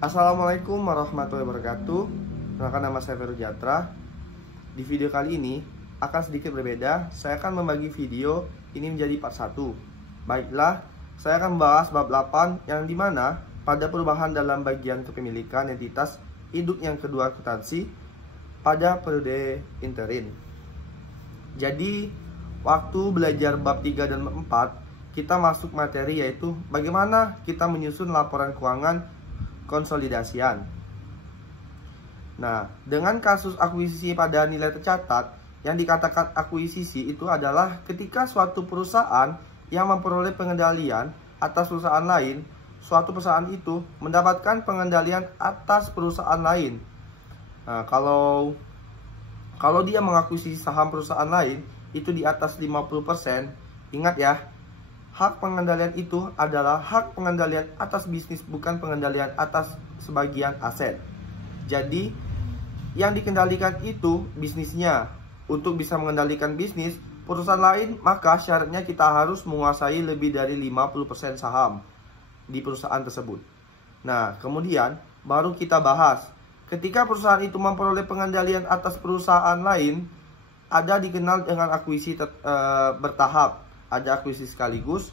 Assalamualaikum warahmatullahi wabarakatuh. Perkenalkan, nama saya Feru Jatra. Di video kali ini akan sedikit berbeda. Saya akan membagi video ini menjadi part 1. Baiklah, saya akan membahas bab 8 yang dimana pada perubahan dalam bagian kepemilikan entitas induk yang kedua akuntansi pada periode interim. Jadi, waktu belajar bab 3 dan 4, kita masuk materi yaitu bagaimana kita menyusun laporan keuangan konsolidasian. Nah, dengan kasus akuisisi pada nilai tercatat, yang dikatakan akuisisi itu adalah ketika suatu perusahaan yang memperoleh pengendalian atas perusahaan lain, suatu perusahaan itu mendapatkan pengendalian atas perusahaan lain. Nah, kalau dia mengakuisisi saham perusahaan lain itu di atas 50%, ingat ya, hak pengendalian itu adalah hak pengendalian atas bisnis, bukan pengendalian atas sebagian aset. Jadi, yang dikendalikan itu bisnisnya. Untuk bisa mengendalikan bisnis perusahaan lain, maka syaratnya kita harus menguasai lebih dari 50% saham di perusahaan tersebut. Nah, kemudian baru kita bahas. Ketika perusahaan itu memperoleh pengendalian atas perusahaan lain, ada dikenal dengan akuisisi bertahap. Ada akuisisi sekaligus.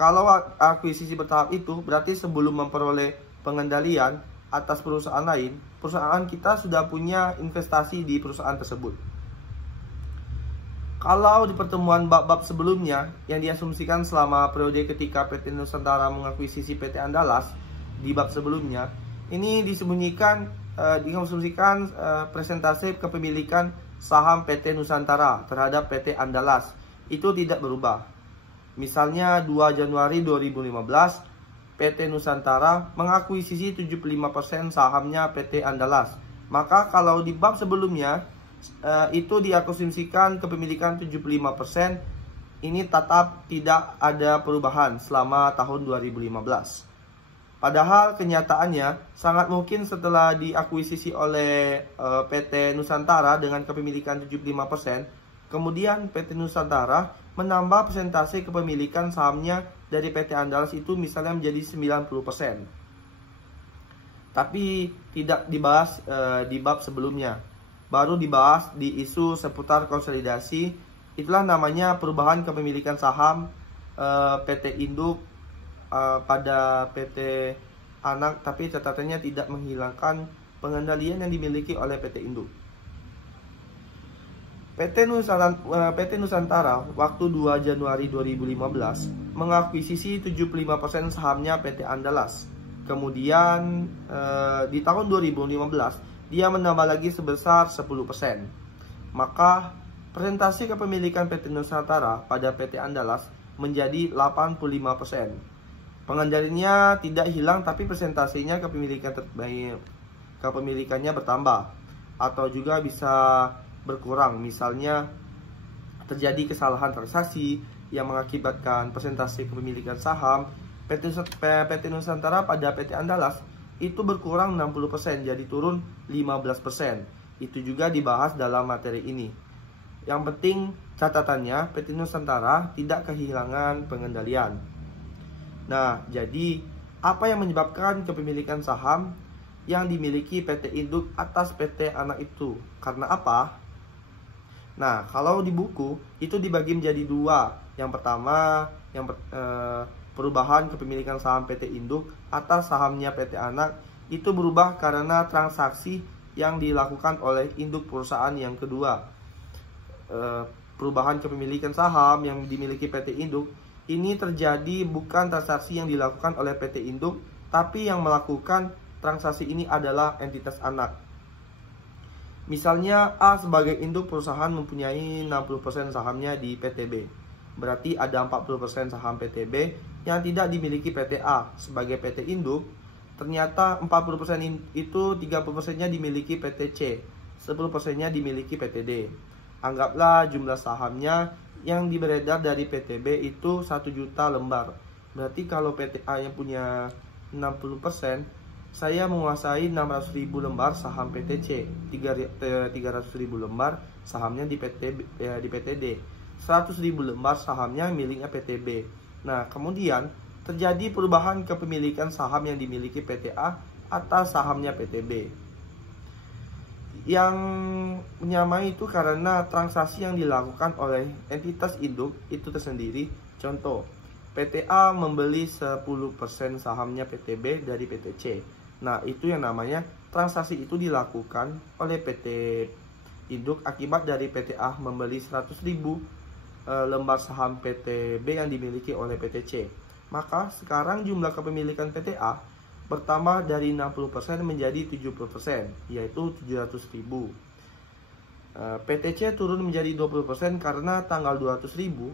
Kalau akuisisi bertahap itu berarti sebelum memperoleh pengendalian atas perusahaan lain, perusahaan kita sudah punya investasi di perusahaan tersebut. Kalau di pertemuan bab-bab sebelumnya yang diasumsikan selama periode ketika PT Nusantara mengakuisisi PT Andalas, di bab sebelumnya ini diasumsikan presentase kepemilikan saham PT Nusantara terhadap PT Andalas itu tidak berubah. Misalnya 2 Januari 2015, PT Nusantara mengakuisisi 75% sahamnya PT Andalas. Maka kalau di bab sebelumnya itu diasumsikan kepemilikan 75%, ini tetap tidak ada perubahan selama tahun 2015. Padahal kenyataannya sangat mungkin setelah diakuisisi oleh PT Nusantara dengan kepemilikan 75%, kemudian PT Nusantara menambah persentase kepemilikan sahamnya dari PT Andalas itu misalnya menjadi 90%. Tapi tidak dibahas di bab sebelumnya. Baru dibahas di isu seputar konsolidasi. Itulah namanya perubahan kepemilikan saham PT Induk pada PT Anak, tapi catatannya tidak menghilangkan pengendalian yang dimiliki oleh PT Induk. PT Nusantara waktu 2 Januari 2015 mengakuisisi 75% sahamnya PT Andalas. Kemudian di tahun 2015 dia menambah lagi sebesar 10%. Maka persentase kepemilikan PT Nusantara pada PT Andalas menjadi 85%. Pengendaliannya tidak hilang, tapi persentasenya kepemilikannya bertambah atau juga bisa berkurang. Misalnya terjadi kesalahan transaksi yang mengakibatkan persentase kepemilikan saham PT Nusantara pada PT Andalas itu berkurang 60%, jadi turun 15%. Itu juga dibahas dalam materi ini. Yang penting catatannya PT Nusantara tidak kehilangan pengendalian. Nah, jadi apa yang menyebabkan kepemilikan saham yang dimiliki PT Induk atas PT Anak itu? Karena apa? Nah, kalau di buku itu dibagi menjadi 2. Yang pertama, perubahan kepemilikan saham PT Induk atas sahamnya PT Anak itu berubah karena transaksi yang dilakukan oleh induk perusahaan yang kedua. Perubahan kepemilikan saham yang dimiliki PT Induk ini terjadi bukan transaksi yang dilakukan oleh PT Induk, tapi yang melakukan transaksi ini adalah entitas anak. Misalnya A sebagai induk perusahaan mempunyai 60% sahamnya di PTB. Berarti ada 40% saham PTB yang tidak dimiliki PT A sebagai PT Induk. Ternyata 40% itu 30%-nya dimiliki PT C, 10%-nya dimiliki PT D. Anggaplah jumlah sahamnya yang beredar dari PTB itu 1 juta lembar. Berarti kalau PT A yang punya 60%, saya menguasai 600.000 lembar saham PT C, 300.000 lembar sahamnya di PT D, 100.000 lembar sahamnya miliknya PT B. Nah, kemudian terjadi perubahan kepemilikan saham yang dimiliki PT A atas sahamnya PTB. Yang menyamai itu karena transaksi yang dilakukan oleh entitas induk itu tersendiri. Contoh, PTA membeli 10% sahamnya PTB dari PTC. Nah, itu yang namanya transaksi itu dilakukan oleh PT induk akibat dari PTA membeli 100.000 lembar saham PTB yang dimiliki oleh PTC. Maka sekarang jumlah kepemilikan PTA bertambah dari 60% menjadi 70%, yaitu 700.000. PTC turun menjadi 20% karena tanggal 200.000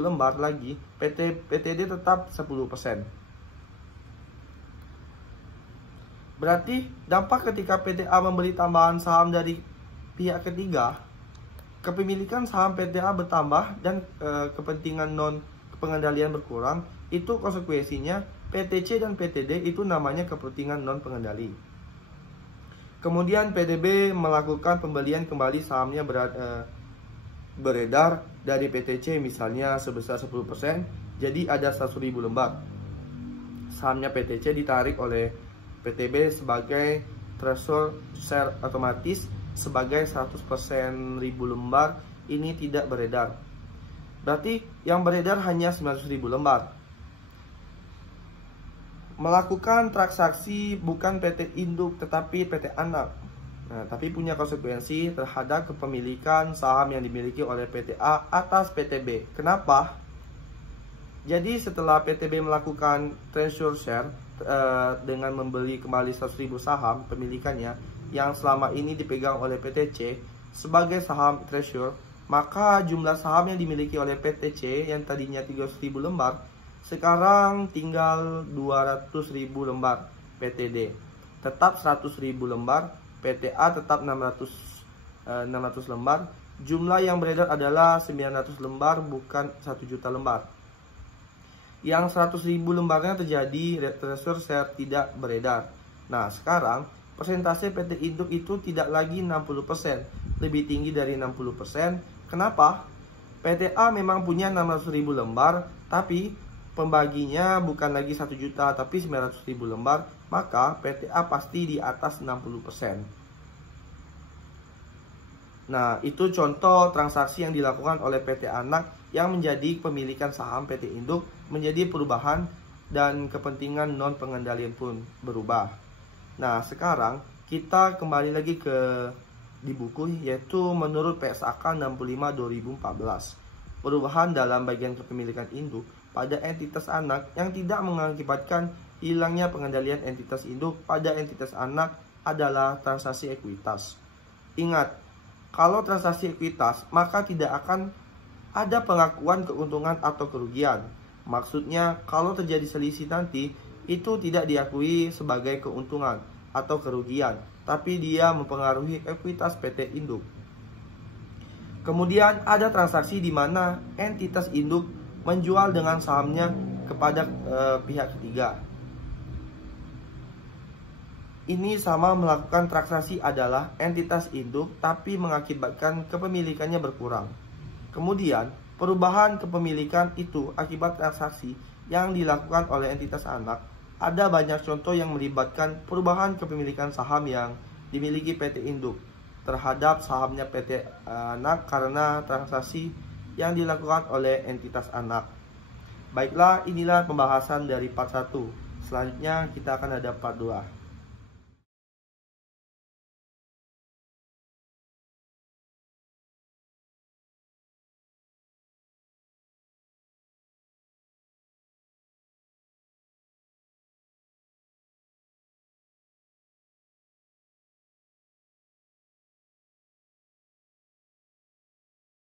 lembar lagi, PTD tetap 10%. Berarti dampak ketika PTA membeli tambahan saham dari pihak ketiga, kepemilikan saham PTA bertambah dan kepentingan non pengendalian berkurang. Itu konsekuensinya PTC dan PTD itu namanya kepentingan non pengendali. Kemudian PDB melakukan pembelian kembali sahamnya beredar dari PTC misalnya sebesar 10%, jadi ada 100.000 lembar. Sahamnya PTC ditarik oleh PTB sebagai treasury share otomatis sebagai 100% 1.000 lembar ini tidak beredar. Berarti yang beredar hanya 900.000 lembar. Melakukan transaksi bukan PT induk tetapi PT anak. Nah, tapi punya konsekuensi terhadap kepemilikan saham yang dimiliki oleh PTA atas PTB. Kenapa? Jadi setelah PTB melakukan transfer share dengan membeli kembali 100.000 saham pemilikannya yang selama ini dipegang oleh PTC sebagai saham treasury, maka jumlah saham yang dimiliki oleh PTC yang tadinya 300.000 lembar sekarang tinggal 200.000 lembar. PTD tetap 100.000 lembar, PTA tetap 600 lembar. Jumlah yang beredar adalah 900 lembar, bukan 1 juta lembar. Yang 100.000 lembarnya terjadi treasury share tidak beredar. Nah, sekarang persentase PT induk itu tidak lagi 60%, lebih tinggi dari 60%. Kenapa? PTA memang punya 600.000 lembar, tapi pembaginya bukan lagi 1 juta, tapi 900.000 lembar, maka PTA pasti di atas 60%. Nah, itu contoh transaksi yang dilakukan oleh PT anak yang menjadi pemilikan saham PT induk menjadi perubahan dan kepentingan non pengendalian pun berubah. Nah, sekarang kita kembali lagi di buku, yaitu menurut PSAK 65 2014. Perubahan dalam bagian kepemilikan induk pada entitas anak yang tidak mengakibatkan hilangnya pengendalian entitas induk pada entitas anak adalah transaksi ekuitas. Ingat, kalau transaksi ekuitas maka tidak akan ada pengakuan keuntungan atau kerugian. Maksudnya, kalau terjadi selisih nanti, itu tidak diakui sebagai keuntungan atau kerugian, tapi dia mempengaruhi ekuitas PT induk. Kemudian ada transaksi di mana entitas induk menjual dengan sahamnya kepada pihak ketiga. Ini sama melakukan transaksi adalah entitas induk tapi mengakibatkan kepemilikannya berkurang. Kemudian, perubahan kepemilikan itu akibat transaksi yang dilakukan oleh entitas anak. Ada banyak contoh yang melibatkan perubahan kepemilikan saham yang dimiliki PT induk terhadap sahamnya PT anak karena transaksi yang dilakukan oleh entitas anak. Baiklah, inilah pembahasan dari part 1. Selanjutnya kita akan ada part 2.